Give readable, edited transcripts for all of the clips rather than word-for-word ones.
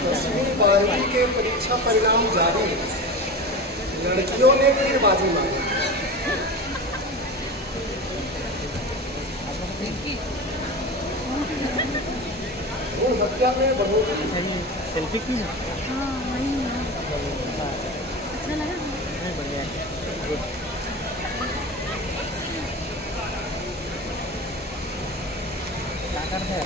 दसवीं 12वीं के परीक्षा परिणाम जारी, लड़कियों ने फिर बाजी मारी। हत्या में बढ़ोतरी, सेल्फी की ना? हाँ वही है। अच्छा लगा? नहीं बढ़िया है। क्या करते हैं?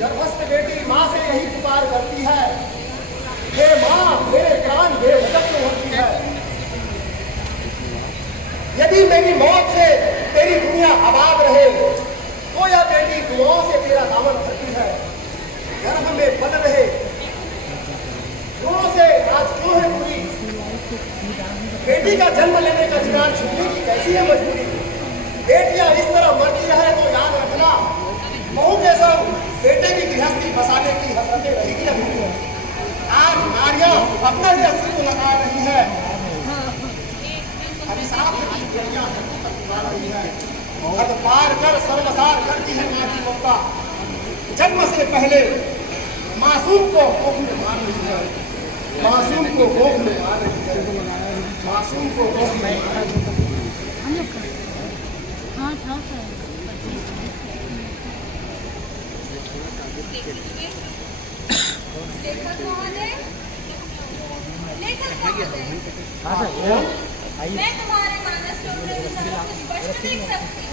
गर्भस्थ बेटी माँ से यही पुकार करती है, हे माँ मेरे प्राण बेवजह क्यों होती है। यदि मेरी मौत से तेरी दुनिया आबाद रहे तो यह बेटी दुआओं से तेरा दामन भरती है। गर्भ में बन रहे दुआओं से आज क्यों है पूरी। बेटी का जन्म लेने का अधिकार छीनने की कैसी है मजबूरी। बेटियां इस तरह मरती रहे तो याद रखना, बहू के संग बेटे की गृहस्थी बसाने की हसरतें रहेगी अभी। आज नारियां अपना ही अस्तित्व लगा रही है, अभिशाप की बेटियां लगा रही है। हद पार कर सर्वसार करती है माँ की ममता। जन्म से पहले मासूम को कोख में मार रही है, मासूम को कोख में मार रही है, मासूम को कोख में मार रही है। हाँ था सर। लेखक महोदय, लेखक महोदय, मैं तुम्हारे मानस में उतरे विचारों को स्पष्ट देख सकती हूँ।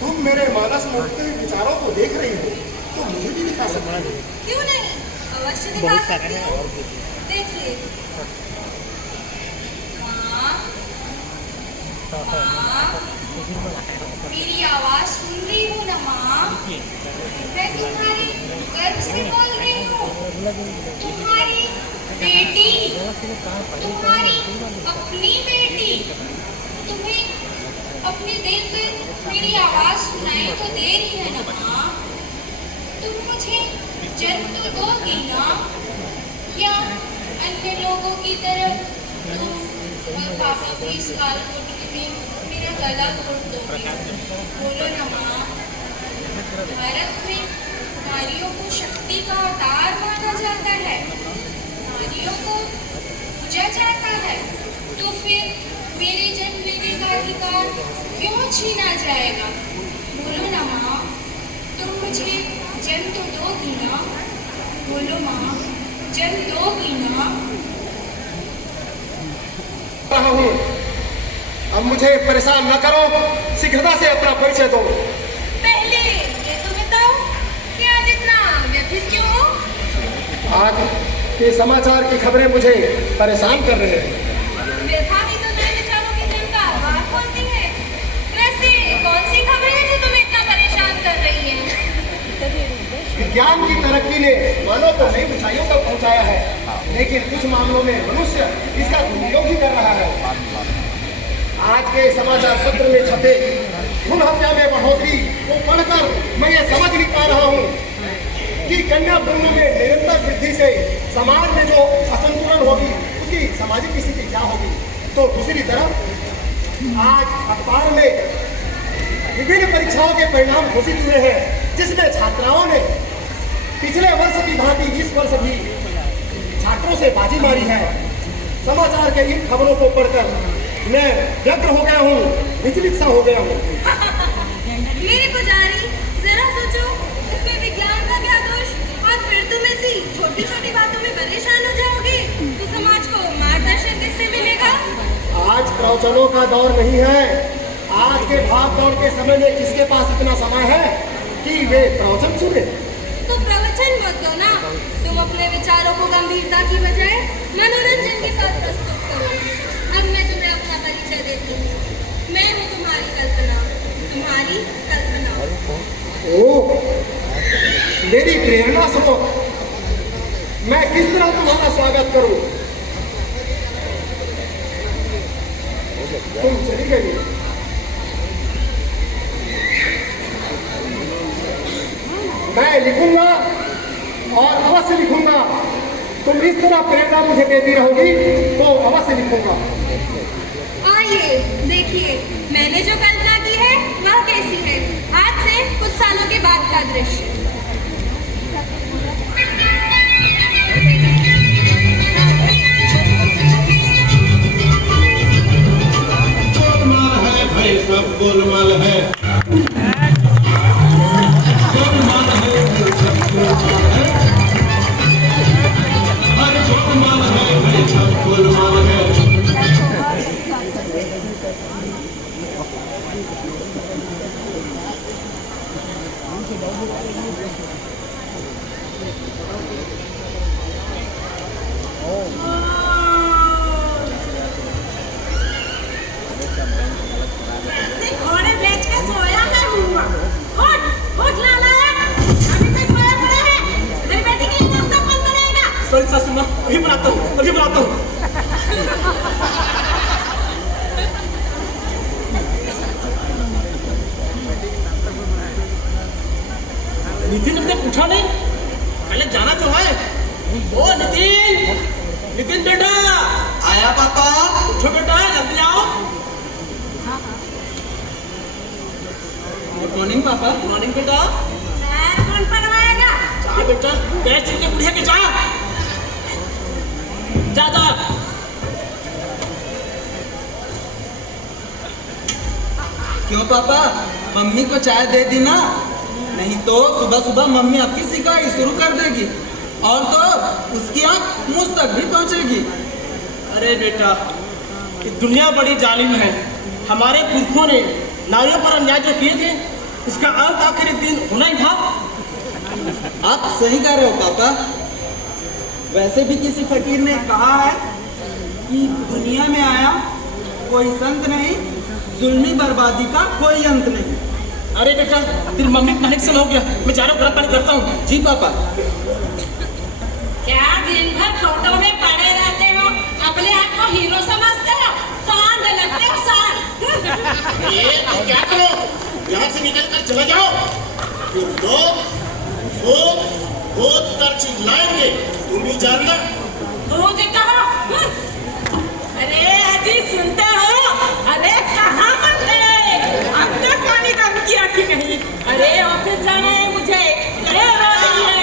तुम मेरे मानस में उठते हुए विचारों को देख रही हो तो मुझे भी दिखा सकती हो। क्यों नहीं, अवश्य दिखा सकती हूँ। देखिए, माँ, माँ, मेरी आवाज सुन रही हूँ ना माँ। मैं तुम्हारी गर्भ से बोल रही हूँ। तुम्हारी बेटी, तुम्हारी अपनी बेटी, तुम्हें अपने दिल पे मेरी आवाज सुनाई तो दे रही है ना माँ। तुम मुझे जन्म तो दोगी ना, या अन्य लोगों की तरह तुम और पापा को इस काल कोठरी में मेरा गला तोड़ दोगे। बोलो ना माँ। भारत में नारियों को शक्ति का अवतार माना जाता है, नारियों को पूजा जाता है, तो फिर मेरे जन्म लेने का अधिकार क्यों छीना जाएगा। बोलो ना माँ, तुम मुझे जन्म तो दोगी ना। बोलो माँ, जन्म दोगी ना। अब मुझे परेशान न करो, शीघ्रता से अपना परिचय दो। पहले ये तो बताओ कि आज इतना व्यथित क्यों हो। आज के समाचार की खबरें मुझे परेशान कर रहे हैं। व्यथा ही तो नए विचारों की जन्म का आधार खोलती है। वैसे कौन सी खबरें हैं जो तुम्हें इतना परेशान कर रही हैं? विज्ञान की तरक्की ने मानव को नई ऊंचाइयों तक पहुंचाया है, लेकिन कुछ मामलों में मनुष्य इसका दुरुपयोग ही कर रहा है। आज के समाचार पत्र में छपे भ्रूण हत्या में बढ़ोतरी को पढ़कर मैं ये समझ नहीं पा रहा हूँ कि कन्या भ्रूण में निरंतर वृद्धि से समाज में जो असंतुलन होगी उसकी सामाजिक स्थिति क्या होगी। तो दूसरी तरफ आज अखबार में विभिन्न परीक्षाओं के परिणाम घोषित हुए हैं, जिसमें छात्राओं ने पिछले वर्ष की भांति इस वर्ष भी छात्रों से बाजी मारी है। समाचार के इन खबरों को पढ़कर मैं व्यग्र हो गया हूँ, विचलित सा हो गया हूँ। मेरे पुजारी, जरा सोचो, इसमें विज्ञान का क्या दोष। और फिर तुम ऐसी छोटी छोटी बातों में परेशान हो जाओगे तो समाज को मार्गदर्शन किससे मिलेगा। आज प्रवचनों का दौर नहीं है। आज के भाग दौड़ के समय में किसके पास इतना समय है कि वे प्रवचन सुने। तो प्रवचन मत दो ना, तुम अपने विचारों को गंभीरता की बजाय मनोरंजन के साथ प्रस्तुत करो। अब मैं तुम्हें अपना परिचय देती हूँ। मैं हूँ तुम्हारी कल्पना, तुम्हारी कल्पना। ओह, मेरी प्रेरणा सुनो, मैं किस तरह तुम्हारा स्वागत करूं। तुम चली गई, मैं लिखूंगा और अवश्य लिखूंगा। तुम इस तरह प्रेरणा मुझे देती रहोगी तो अवश्य लिखूंगा। आइए देखिए मैंने जो कल्पना की है वह कैसी है, आज से कुछ सालों के बाद का दृश्य। गोलमाल है भाई, सब गोलमाल है। गोलमाल है, सब गोलमाल है। अरे गोलमाल है भाई, सब गोलमाल है। घोड़े बेच के सोया मैं हूँ। उठ, उठ लाला, अभी तक सोया पड़ा है। तेरी बेटी के लिए नाश्ता कौन बनाएगा? सॉरी सासू माँ, अभी बनाता हूँ। नितिन अभी तक उठा नहीं, पहले जाना तो है। ओ नितिन बेटा, आया पापा। उठो बेटा, जल्दी आओ। गुड मॉर्निंग पापा। गुड मॉर्निंग बेटा। सैर कौन पढ़वाएगा? जा बेटा, पैर छू के बुढ़िया के जा। क्यों पापा, मम्मी को चाय दे दी ना, नहीं तो सुबह सुबह मम्मी आपकी शिकायत शुरू कर देगी और तो उसकी आंख मुझ तक भी पहुंचेगी। अरे बेटा, ये दुनिया बड़ी जालिम है। हमारे पुरखों ने नारियों पर अन्याय जो किए थे, उसका अंत आखिरी दिन होना ही था। आप सही कह रहे हो पापा। वैसे भी किसी फकीर ने कहा है कि दुनिया में आया कोई संत नहीं, जुल्मी बर्बादी का कोई अंत नहीं। अरे बेटा, तेरी मम्मी का कनेक्शन हो गया, मैं जा रहा हूँ, गर्म पानी करता हूँ। जी पापा। क्या दिन भर फोटो में पड़े रहते हो, अपने आप को हीरो समझते हो, सांड लगते हो सांड। ये तो क्या करो, यहाँ से निकल कर चले जाओ। फिर लोग भूत कर चिल्लाएंगे, तुम भी जानना। भूत कहो। अरे अजी सुनते हो? अरे कहाँ पर गए? अब तक पानी गर्म किया कि नहीं? अरे ऑफिस जाना है मुझे। अरे रो रही है।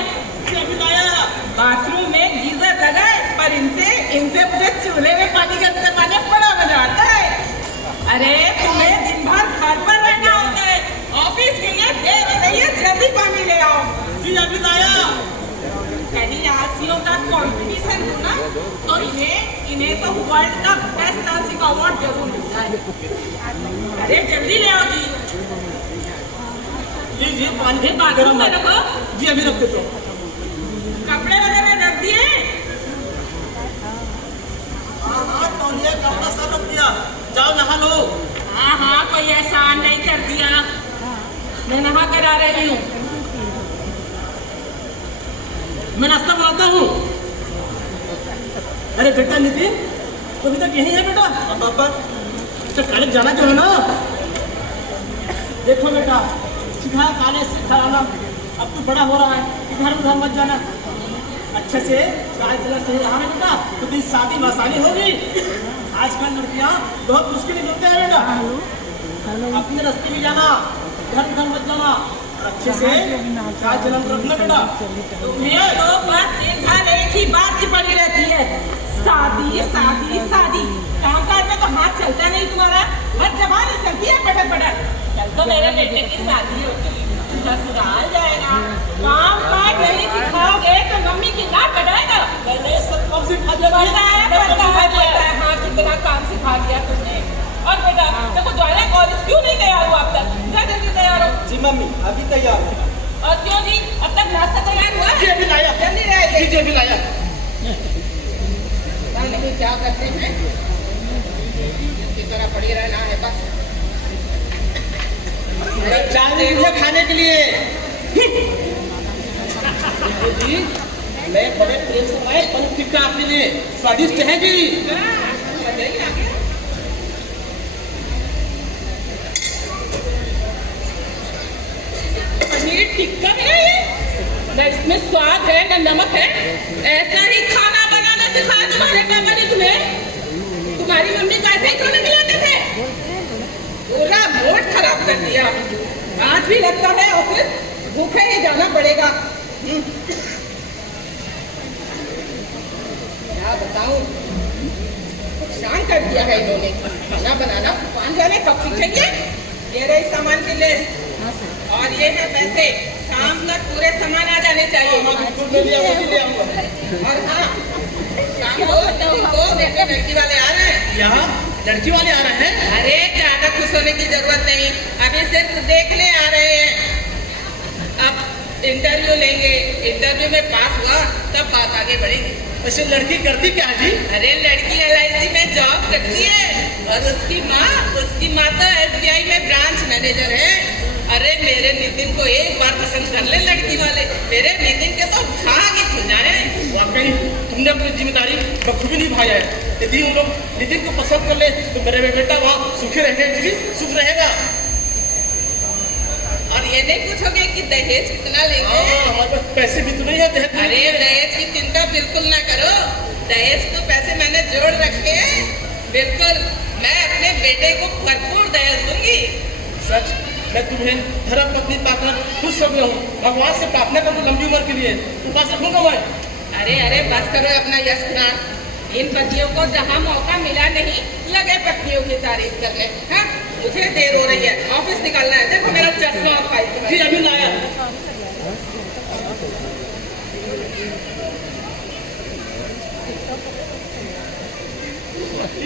बाथरूम में गीजर लगा है, पर इनसे मुझे चूल्हे में पानी गर्म करवाने बड़ा मजा आता है। अरे तुम्हें दिन भर घर पर रहना होता है, ऑफिस के लिए देर हो रही है, जल्दी पानी ले आओ। जी अभी लाया। कहीं आरसीओ का कंपटीशन हो ना, तो इन्हें तो वर्ल्ड का बेस्ट डांसिंग अवार्ड जरूर मिलता है। अरे जल्दी ले आओ जी। जी पानी फिर बाथरूम में रखो। जी अभी रख देता हूँ। कपड़े वगैरह रख दिए? हाँ, तौलिया कपड़ा सब रख दिया, जाओ नहा लो। हाँ, कोई एहसान नहीं कर दिया, मैं नहा कर आ रही हूँ। मैं नाश्ता बनाता हूँ। अरे बेटा नितिन, तो अभी तक यही है बेटा? पापा तो कॉलेज जाना जो है ना, देखो बेटा, सिखाया कॉलेज सिखाना, अब तो बड़ा हो रहा है, इधर उधर मत जाना, अच्छे से चाय चला सही रहा है बेटा, तो तेरी शादी आसानी होगी। आजकल लड़कियाँ बहुत मुश्किल मिलते हैं बेटा, अपने रास्ते में जाना, इधर उधर मत जाना, अच्छे से चाय चला रखना बेटा। तुम्हें तो बस दिन भर एक ही बात की पड़ी रहती है, शादी शादी शादी। काम काज में तो हाथ चलता नहीं तुम्हारा, हर जबान ही चलती है पटक पटक। कल तो मेरे बेटे की शादी होगी, ससुराल जाएगा, काम काज नहीं सिखाओगे तो मम्मी की नाक कटाएगा। मैंने सब काम सिखा दिया। पता है, हाँ कितना काम सिखा दिया तुमने। और बेटा देखो ज्वाला कॉलेज क्यों नहीं तैयार हुआ अब तक? जा जल्दी तैयार हो। जी मम्मी अभी तैयार है। और क्यों जी, अब तक नाश्ता तैयार हुआ? जी अभी लाया। जल्दी रहिए। जी अभी लाया। लेकिन क्या करते हैं, इनकी तरह पड़ी रहना है बस। चाय दीजिए खाने के लिए। जी मैं बड़े प्रेम से लाए पनीर टिक्का आपके लिए, स्वादिष्ट है जी। पनीर टिक्का भी नहीं है? इसमें स्वाद है न नमक है। ऐसा ही खाना बनाना सिखाया तुम्हारे पापा ने तुम्हें। तुम्हारी मम्मी को ऐसे ही खाना खिलाते थे। पूरा मूड खराब कर दिया। आज भी लगता है ऑफिस भूखे ही जाना पड़ेगा। क्या बताऊं, परेशान कर दिया है इन्होंने। खाना बनाना 5 जाने कब सीखेंगे। ये रही सामान की लिस्ट और ये है पैसे। शाम तक पूरे सामान आ जाने चाहिए। और हाँ, शाम को देखो लड़की वाले आ रहे हैं। यहाँ लड़की वाले आ रहे हैं। अरे ज्यादा खुश होने की जरूरत नहीं, अभी सिर्फ देखने आ रहे हैं। अब इंटरव्यू लेंगे, इंटरव्यू में पास हुआ तब बात आगे बढ़ेगी। वैसे लड़की करती क्या है जी? अरे लड़की LIC में जॉब करती है और उसकी माँ तो SBI में ब्रांच मैनेजर है। अरे मेरे नितिन को एक बार पसंद कर ले लड़की वाले, मेरे नितिन के तो भाग ही खुल जाए। वाकई तुमने अपनी जिम्मेदारी बखूबी निभाया है। यदि हम लोग नितिन को पसंद कर ले तो मेरे बेटा वहाँ सुखी रहेंगे, सुख रहेगा। और ये नहीं पूछोगे कि दहेज कितना लेंगे? हमारे पास पैसे भी तो नहीं है दहेज। अरे दहेज की चिंता बिल्कुल ना करो, दहेज तो पैसे मैंने जोड़ रखे हैं। बिल्कुल, मैं अपने बेटे को भरपूर दहेज दूंगी। सच, मैं तुम्हें धर्म पत्नी पाकर खुश समझ हूँ। भगवान से प्रार्थना करूँ लंबी उम्र के लिए, तुम पास रखूंगा मैं। अरे बस करो अपना यश गान। इन पतियों को जहाँ मौका मिला नहीं लगे पत्नियों की तारीफ करने। हाँ, मुझे देर हो रही है, ऑफिस निकलना है। देखो मेरा चश्मा और फाइल जी अभी लाया।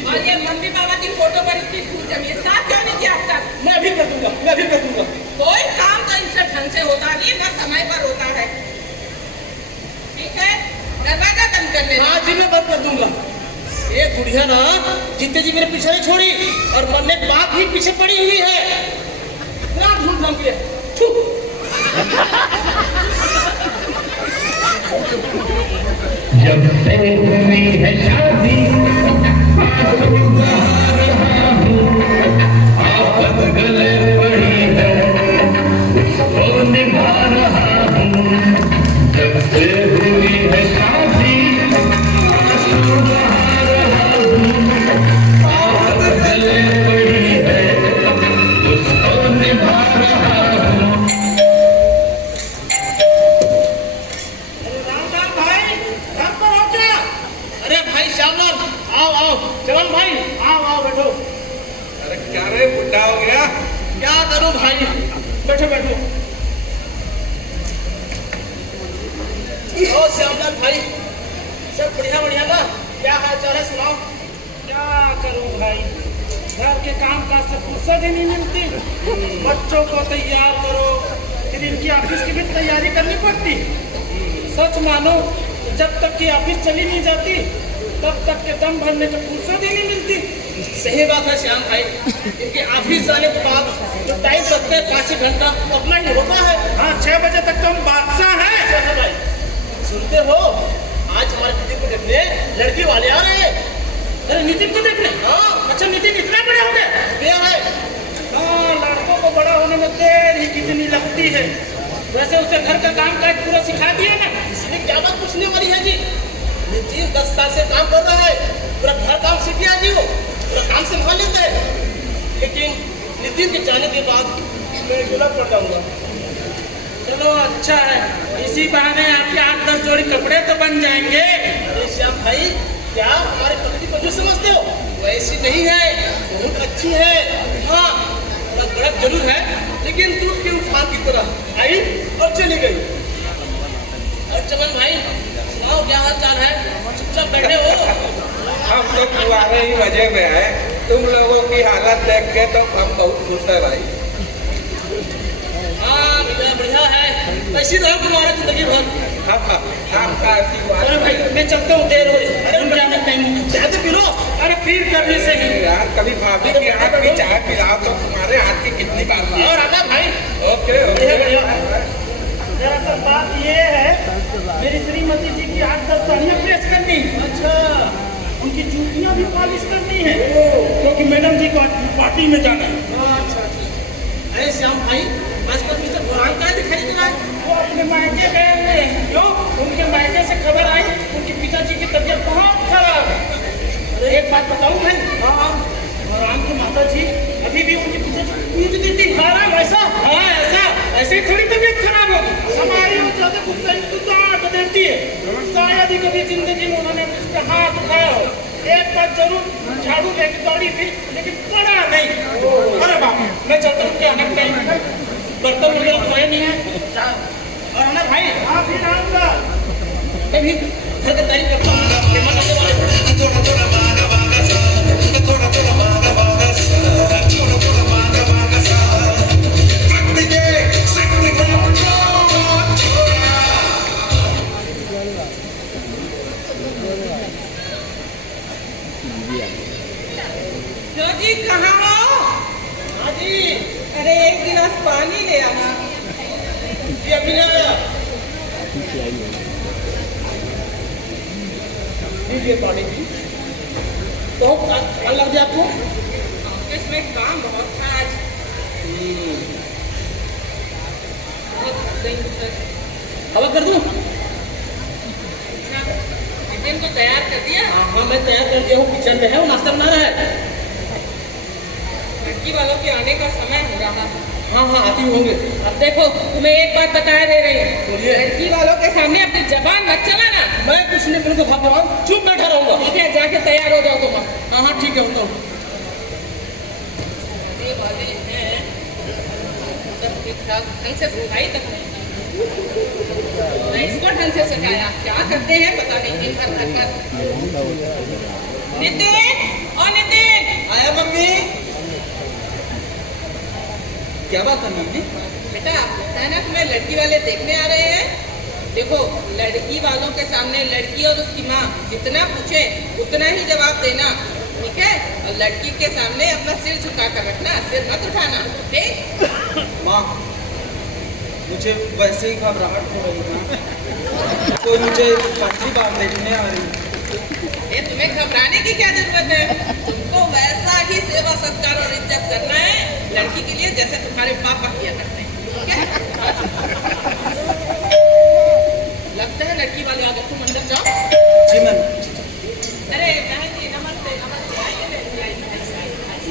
और ये मम्मी पापा की फोटो पर इतनी धूल जमी है, साथ क्यों नहीं किया अब तक? मैं अभी कर दूंगा, मैं अभी कर दूंगा। कोई काम तो इनसे ढंग से होता नहीं, ना समय पर होता है। ठीक है, दरवाजा बंद कर लेना। हाँ जी मैं बंद कर दूंगा। ये गुड़िया ना जीते जी मेरे पीछे नहीं छोड़ी और मरने के बाद भी पीछे पड़ी हुई है। इतना धूमधाम किया। जब से हुई है शादी आफत गले पड़ी है उसको निभा रहा हूँ। जब से हुई है शादी आफत गले पड़ी है उसको निभा रहा हूँ। राम भाई, घर पर हो क्या? अरे भाई श्यामलाल, आओ चलन भाई, आओ बैठो। अरे क्या रे बुढ़ा हो गया? क्या करूं भाई, बैठो। ओ श्यामलाल भाई, सब बढ़िया ना? क्या हाल चाल है सुनाओ। क्या करूं भाई, घर के काम काज से फुर्सत ही नहीं मिलती। बच्चों को तैयार करो, फिर इनकी ऑफिस की भी तैयारी करनी पड़ती। सच मानो, जब तक कि ऑफिस चली नहीं जाती तब तक के दम भरने का फुर्सत ही नहीं मिलती। सही बात है श्याम भाई, इनके ऑफिस जाने के बाद जो टाइम लगता है 5-6 घंटा अपना ही होता है। हाँ, 6 बजे तक तो हम बादशाह हैं। अच्छा भाई, सुनते हो आज हमारे नितिन को देखने लड़की वाले आ रहे हैं। अरे नितिन को देखने? हाँ। अच्छा, नितिन इतना बड़े हो गए? क्या है? हाँ, लड़कों को बड़ा होने में देर ही कितनी लगती है। वैसे उसे घर का काम काज पूरा सिखा दिया ना? इसमें क्या बात पूछने वाली है जी? नितिन 10 साल से काम कर रहा है, पूरा घर काम सीख गया जी, वो पूरा काम संभाल लेता है। लेकिन नितिन के जाने के बाद मैं गुलाब पड़ जाऊंगा। चलो अच्छा है, इसी बहाने आपके 8-10 जोड़ी कपड़े तो बन जाएंगे। अरे श्याम भाई, क्या हमारे पति को जो समझते हो वैसी नहीं है, बहुत अच्छी है। हाँ, थोड़ा कड़क जरूर है लेकिन दूध के उफान की तरह आई और चली गई। और चमन भाई सुनाओ, क्या हाल चाल है? चुपचाप बैठे हो? हम तो तुम्हारे ही मजे में है। तुम लोगों की हालत देख के तो हम बहुत खुश है भाई। हाँ बढ़िया है, ऐसी रहो तुम्हारा जिंदगी भर। हाँ, आपका आशीर्वाद। अरे भाई, मैं चलता हूँ, देर हो रही है। अरे क्या टाइम चाहते पिलो? अरे फिर करने से ही यार, कभी भाभी की हाथ की चाय पिलाओ तो तुम्हारे हाथ की कितनी बात है। और आना भाई। ओके दरअसल बात ये है, मेरी श्रीमती जी की 8-10 साड़ियाँ प्रेस करनी। अच्छा, उनकी जूतियाँ भी पॉलिश करनी है, क्योंकि मैडम जी को पार्टी में जाना है। अच्छा। अरे श्याम भाई, आजकल मिस्टर बुरान का दिखाई दे रहा है। वो अपने मायके गए हुए हैं। क्यों? उनके मायके से खबर आई उनके पिताजी की तबीयत बहुत खराब है। एक बात बताऊं मैं, और राम की माता जी अभी भी उनके पिताजी को दूध देती है। ऐसा? हाँ ऐसा, ऐसे ही थोड़ी तबीयत खराब होगी। हमारी वो ज्यादा गुस्सा दूध देती है। शायद ही कभी जिंदगी में उन्होंने मुझ पर हाथ उठाया हो। एक बार जरूर झाड़ू लेके दौड़ी थी, लेकिन पड़ा नहीं। अरे बाप, मैं चलता हूँ, क्या आना टाइम बर्तन वगैरह धोए नहीं है। और है ना भाई? हाँ फिर आऊंगा। मैं भी घर का तैयारी करता हूँ। जी कहाँ हो? हाँ जी। अरे एक गिलास पानी ले आना। जी अभी ना आया। लीजिए पानी जी। तो क्या लग गया आपको? ऑफिस में काम बहुत था आज। हवा कर दूं? टिफिन को तैयार कर दिया? हाँ मैं तैयार कर दिया हूँ, किचन में है, वो नाश्ता बना रहा है। लड़की वालों के आने का समय हो रहा है। हाँ आती होंगे। अब देखो, तुम्हें एक बात बता दे रही हूँ, लड़की वालों के सामने अपनी जबान मत चलाना। मैं कुछ नहीं बिल्कुल भाग रहा हूँ, चुप बैठा रहूंगा। ठीक है, जाके तैयार हो जाओ तुम। हाँ ठीक है, होता हूँ। ये वाले हैं सब ठीक ठाक, ढंग से सफाई तक नहीं। मैं इसको ढंग से सजाया, क्या करते हैं पता नहीं दिन भर घर पर। नितिन, ओ नितिन। आया मम्मी। क्या बात है मम्मी? बेटा है ना, तुम्हें लड़की वाले देखने आ रहे हैं। देखो, लड़की वालों के सामने लड़की और उसकी माँ जितना पूछे उतना ही जवाब देना, ठीक है? और लड़की के सामने अपना सिर झुका कर रखना, सिर मत उठाना, ठीक? माँ, मुझे वैसे ही घबराहट हो रही है। कोई मुझे पहली बार देखने आ रही है। ये तुम्हें घबराने की क्या जरूरत है? तुमको वैसा ही सेवा सत्कार और इज्जत करना है लड़की के लिए जैसे तुम्हारे पापा किया करते हैं, ठीक है? लगता है लड़की वाले आ गए, तुम अंदर जाओ। जी मैम। अरे बहन जी नमस्ते।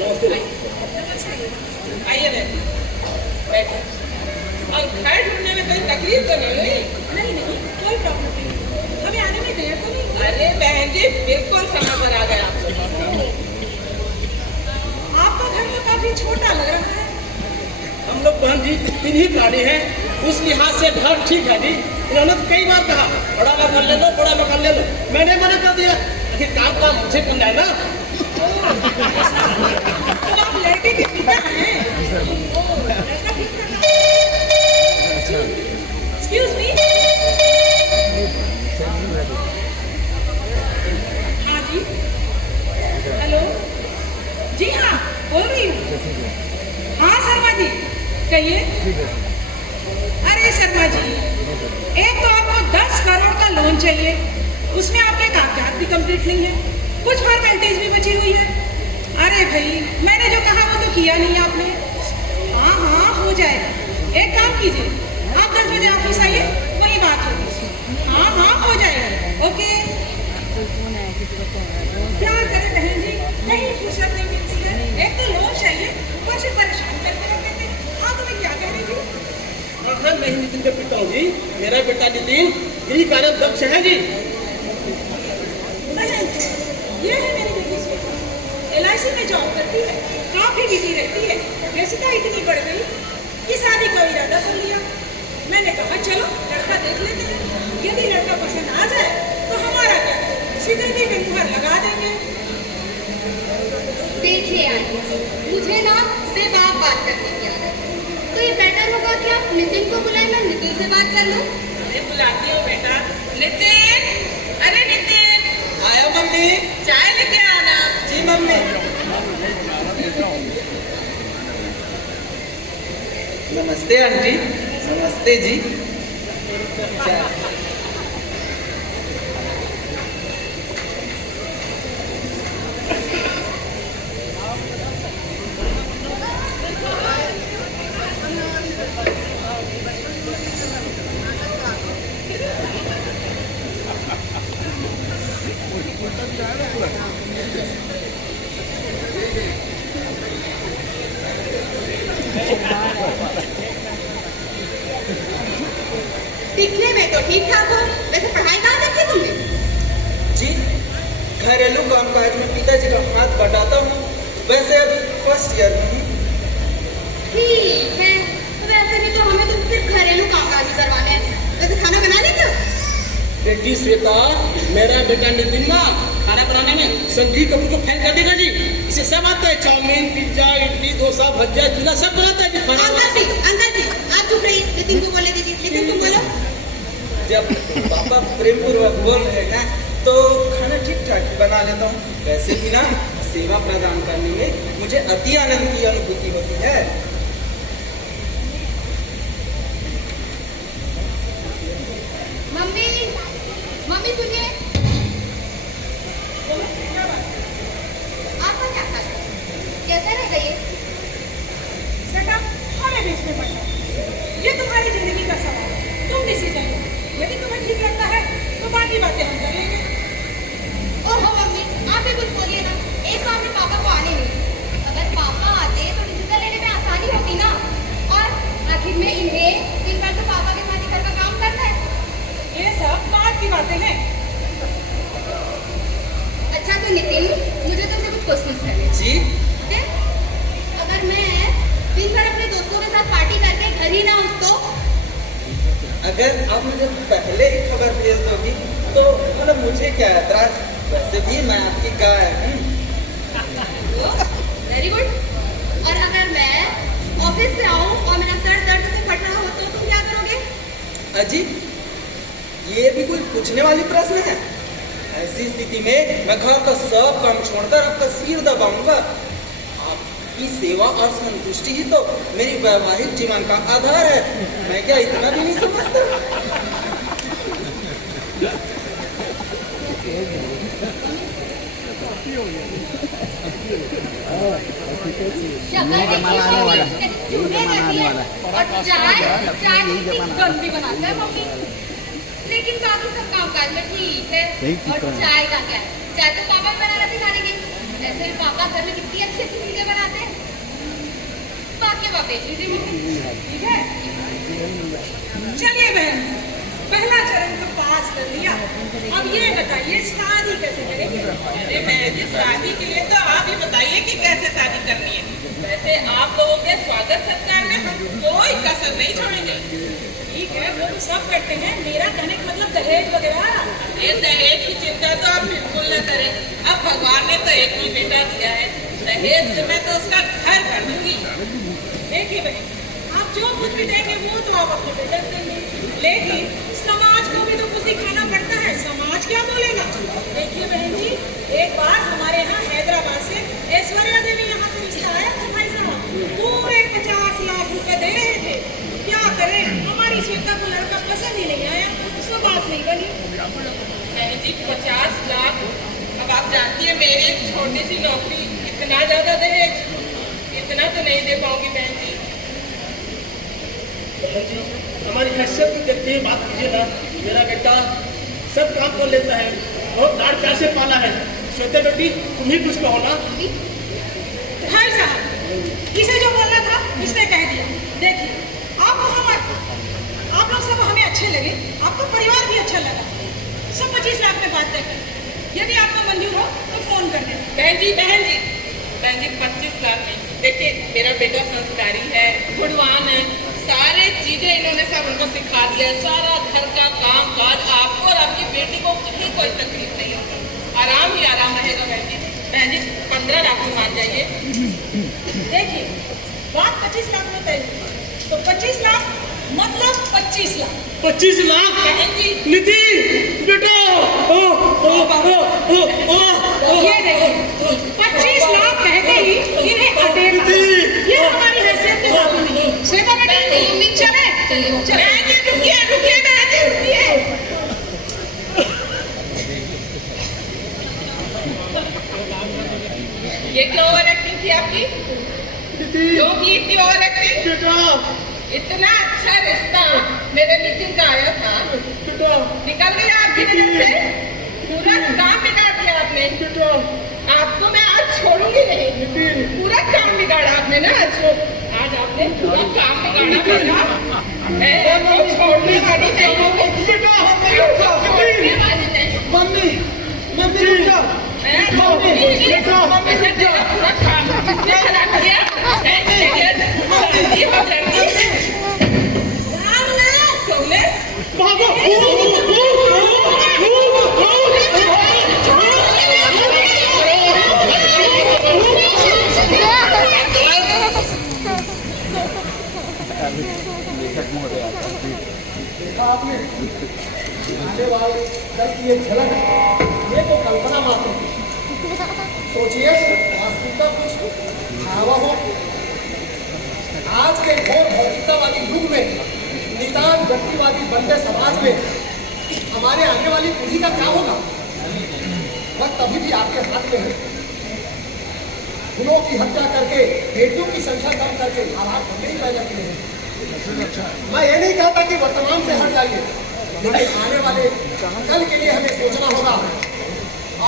नमस्ते, आइए आइए बैठो। और घर ढूंढने में कोई तकलीफ तो नहीं हुई? नहीं कोई प्रॉब्लम नहीं, हमें आने में देर तो नहीं। अरे बहन जी बिल्कुल समय पर आ गया। आपका घर तो काफी छोटा लग रहा है। हम लोग बहन जी 3 ही प्राणी हैं, उस लिहाज से घर ठीक है जी। इन्होंने तो कई बार कहा बड़ा मकान ले लो, बड़ा मकान ले लो, मैंने मना कर दिया। आखिर काम मुझे करना है ना। तो आप लड़के के पिता हैं। लड़का ठीक करना। Excuse me? हाँ जी, हेलो जी, हाँ बोल रही हूँ। हाँ शर्मा जी कहिए। अरे शर्मा जी, एक तो आपको 10 करोड़ का लोन चाहिए, उसमें आपके कागजात भी कंप्लीट नहीं है, कुछ फॉर्मेलिटीज भी बची हुई है। अरे भाई, मैंने जो कहा वो तो किया नहीं आपने। हाँ हो जाएगा। एक काम कीजिए, आप 10 बजे ऑफिस आइए, वही बात होगी। हाँ हो जाएगा। ओके। प्यार करें बहन जी, कहीं फुर्सत नहीं मिलती है। एक तो लोन चाहिए, ऊपर से परेशान करके रख देते। हाँ तुम्हें क्या कह रही थी? हाँ मैं नितिन का पिता हूँ जी। मेरा बेटा नितिन गृह कार्य दक्ष है जी। ये है मेरी बेटी, LIC में जॉब करती है, काफी बिजी रहती है। व्यस्तता इतनी बढ़ गई कि शादी का इरादा कर लिया। मैंने कहा चलो लड़का देख लेते हैं, यदि लड़का पसंद आ जाए तो हमारा क्या, सीधे सीधे मुहर लगा देंगे। देखिए आंटी, मुझे ना सिर्फ आप बात करने की आदत है, तो ये बेटर होगा कि आप नितिन को बुलाएं, मैं नितिन से बात कर लूं। अरे बुलाती हूँ बेटा। नितिन, अरे नितिन। आया मम्मी। चाय लेके आना। जी मम्मी। नमस्ते आंटी। नमस्ते जी। तो ठीक ठाक हो। वैसे पढ़ाई कहाँ तक की तुमने? जी घरेलू कामकाज में पिताजी का हाथ बटाता हूँ। वैसे अभी फर्स्ट ईयर में हूँ। ठीक है, तो वैसे भी तो हमें तो सिर्फ घरेलू कामकाज ही करवाने हैं। वैसे खाना बना लेते हो? बेटी श्वेता, मेरा बेटा नितिन ना खाना बनाने में संजीव कपूर को फेल कर देगा जी। इसे सब आता है, चाउमीन, पिज्जा, इडली, डोसा, भजिया, चूल्हा सब बनाता है जी। अंकल जी आप चुप रहिए, नितिन को बोलने दीजिए। नितिन तुम बोलो। जब पापा प्रेम पूर्वक बोल रहे हैं तो खाना ठीक ठाक ही बना लेता हूँ। वैसे भी ना सेवा प्रदान करने में मुझे अति आनंद की अनुभूति होती है। मम्मी सुनिए, आपका क्या था? कैसा रहेगा ये? बेटा हमें बीच में पड़ना, ये तुम्हारी जिंदगी का सवाल है, तुम डिसीजन लो। यदि तुम्हें ठीक लगता है तो बाकी बातें हम कर लेंगे। ओहो मम्मी, आप ही कुछ बोलिए ना। एक काम में पापा को आने नहीं, अगर पापा आते तो डिसीजन लेने में आसानी होती ना। और आखिर में इन्हें दिन भर तो पापा के साथ ही घर का काम करना है। ये सब बात की बातें हैं। अच्छा तो नितिन, मुझे तुमसे कुछ क्वेश्चन करने हैं। जी ठीक है? अगर मैं दिन भर अपने दोस्तों के साथ पार्टी करके घर ही ना आऊं तो? अगर आप मुझे पहले ही खबर भेज दोगी तो मतलब मुझे क्या ऐतराज। वैसे भी मैं आपकी गाय हूँ। Very good. और अगर मैं ऑफिस से आऊं और मेरा सर दर्द से फट रहा हो तो तुम क्या करोगे? अजी ये भी कोई पूछने वाली प्रश्न है? ऐसी स्थिति में मैं घर का सब काम छोड़कर आपका सिर दबाऊंगा। आपकी सेवा और संतुष्टि ही तो मेरी वैवाहिक जीवन का आधार है। मैं क्या इतना भी नहीं समझता? शक्ल देखिए, चूहे जैसी है। और चाय कितनी गंदी बनाता है मम्मी। लेकिन बाकी सब कामकाज में ठीक है। और चाय का क्या है? चाय तो पापा बनाना सिखा देंगे। ऐसे भी पापा घर में कितनी अच्छी अच्छी चीजें बनाते हैं। बाकी आप देख लीजिए, ठीक है? चलिए बहन, पहला चरण तो पास कर लिया। अब ये बताइए शादी कैसे करेंगे? अरे बहन जी, शादी के लिए तो आप ही बताइए कि कैसे शादी करनी है। वैसे आप लोगों के स्वागत सत्कार में हम कोई कसर नहीं छोड़ेंगे। ठीक है, वो तो सब करते हैं। मेरा कहने का मतलब दहेज वगैरह। ये दहेज की चिंता तो आप बिल्कुल न करें। अब भगवान ने तो एक ही बेटा दिया है, दहेज से मैं तो उसका घर कर दूंगी। देखिए बहन, आप जो कुछ भी देंगे वो तो आप अपने बेटे को देंगे, लेकिन समाज को भी तो कुछ दिखाना पड़ता है। समाज क्या बोलेगा? देखिए बहन जी, एक बार हमारे यहाँ हैदराबाद से ऐश्वर्या देवी यहाँ से रिश्ता आया था भाई साहब, पूरे 50 लाख रुपए दे रहे थे। क्या करें, हमारी श्वेता को लड़का पसंद ही नहीं आया, उसको बात नहीं बनी। बहन जी 50 लाख, अब आप जानती है मेरी एक छोटी सी नौकरी, इतना ज्यादा दहेज इतना तो नहीं दे पाऊंगी बहन जी। हमारी हैसियत को देखते हुए बात कीजिए ना। मेरा बेटा सब काम कर लेता है, बहुत लाड़ प्यार से पाला है। श्वेता बेटी तुम ही कुछ कहो ना। भाई साहब, इसे जो बोलना था इसने कह दिया। देखिए आप लोग सब हमें अच्छे लगे, आपका परिवार भी अच्छा लगा, सब 25 लाख में बात करें। यदि आपको मंजूर हो तो फोन कर दें। बहन जी 25 लाख नहीं। देखिए मेरा बेटा संस्कारी है, गुणवान है, सारे चीजें इन्होंने सब उनको सिखा दिया है। सारा घर का काम काज आपको और आपकी बेटी को कहीं कोई तकलीफ नहीं होगी, आराम ही आराम रहेगा। बहन जी 15 लाख में मान जाइए। देखिए बात 25 लाख में तय, तो 25 लाख मतलब 25 लाख। 25 लाख बहन जी नितिन बेटा, ये देखिए 25 लाख कहते ही इन्हें अटेक, ये हमारी हैसियत के काबू नहीं। श्वेता बेटी चले चले। बहन जी रुकिए बहन जी रुकिए। ये क्या ओवर एक्टिंग थी आपकी? क्यों की इतनी ओवर एक्टिंग? इतना अच्छा रिश्ता मेरे नितिन का आया था, निकल गया आपकी नजर से। पूरा काम बिगाड़ दिया आपने। आपको मैं आज छोड़ूंगी नहीं। पूरा काम बिगाड़ा आपने ना आज। आज आप हमने पूरा काम बिगाड़ा बेटा वो छोड़ने वाली नहीं बेटा छोड़ने वाली नहीं मम्मी मम्मी रुक जाओ। मम्मी से तेरा पूरा काम किसने खराब किया जल्दी हो जल्दी तुमने देखा आपने आने वाले कल की ये झलक ये तो कल्पना मात्र थी। सोचिए वास्तविकता कुछ हवा हो। आज के घोर भौतिकतावादी युग में नितान व्यक्तिवादी बनते समाज में हमारे आने वाली पीढ़ी का क्या होगा? वक्त अभी भी आपके हाथ में है। फूलों की हत्या करके बेटियों की संख्या कम करके हालात हमने ही पैदा किए हैं। मैं ये नहीं कहता कि वर्तमान से हट जाइए, लेकिन आने वाले कल के लिए हमें सोचना होगा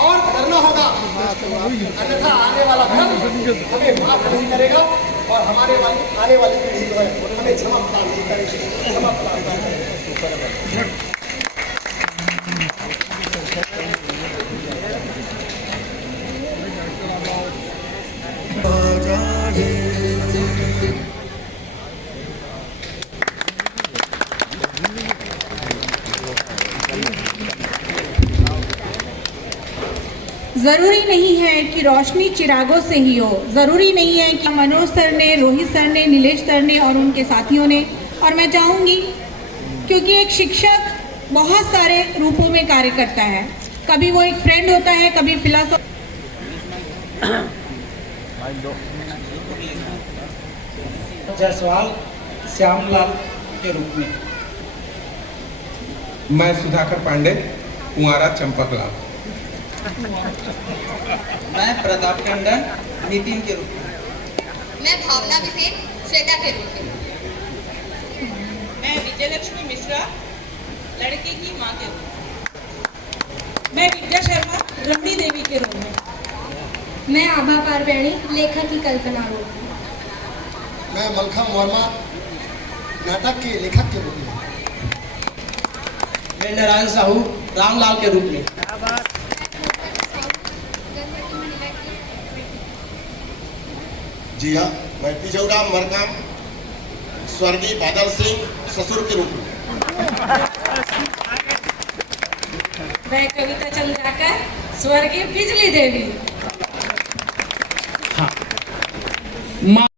और करना होगा, अन्यथा आने वाला कल हमें माफ नहीं करेगा और हमारे आने वाली पीढ़ी जो है हमें क्षमा प्रदान नहीं करेगी। क्षमा प्रदान करेगी। जरूरी नहीं है कि रोशनी चिरागों से ही हो, जरूरी नहीं है कि मनोज सर ने, रोहित सर ने, नीलेश सर ने और उनके साथियों ने, और मैं चाहूँगी क्योंकि एक शिक्षक बहुत सारे रूपों में कार्य करता है। कभी वो एक फ्रेंड होता है, कभी फिलोसोफर। जायसवाल श्यामलाल के रूप में। मैं सुधाकर पांडे कुंवारा चंपकलाल। मैं प्रताप टंडन नितिन के रूप में। मैं भावना बिसेन श्वेता के रूप में। मैं विजयलक्ष्मी मिश्रा लड़के की माँ के रूप में। मैं विद्या शर्मा रमणी देवी के रूप में। मैं आभा पारवैणी लेखक की कल्पना रूप में। मैं मलखम वर्मा नाटक के लेखक के रूप में। मैं नारायण साहू रामलाल के रूप में। जी हाँ, मैं तिजोराम मरकाम स्वर्गीय बादल सिंह ससुर के रूप में। मैं कविता चंद्राकर स्वर्गीय बिजली देवी।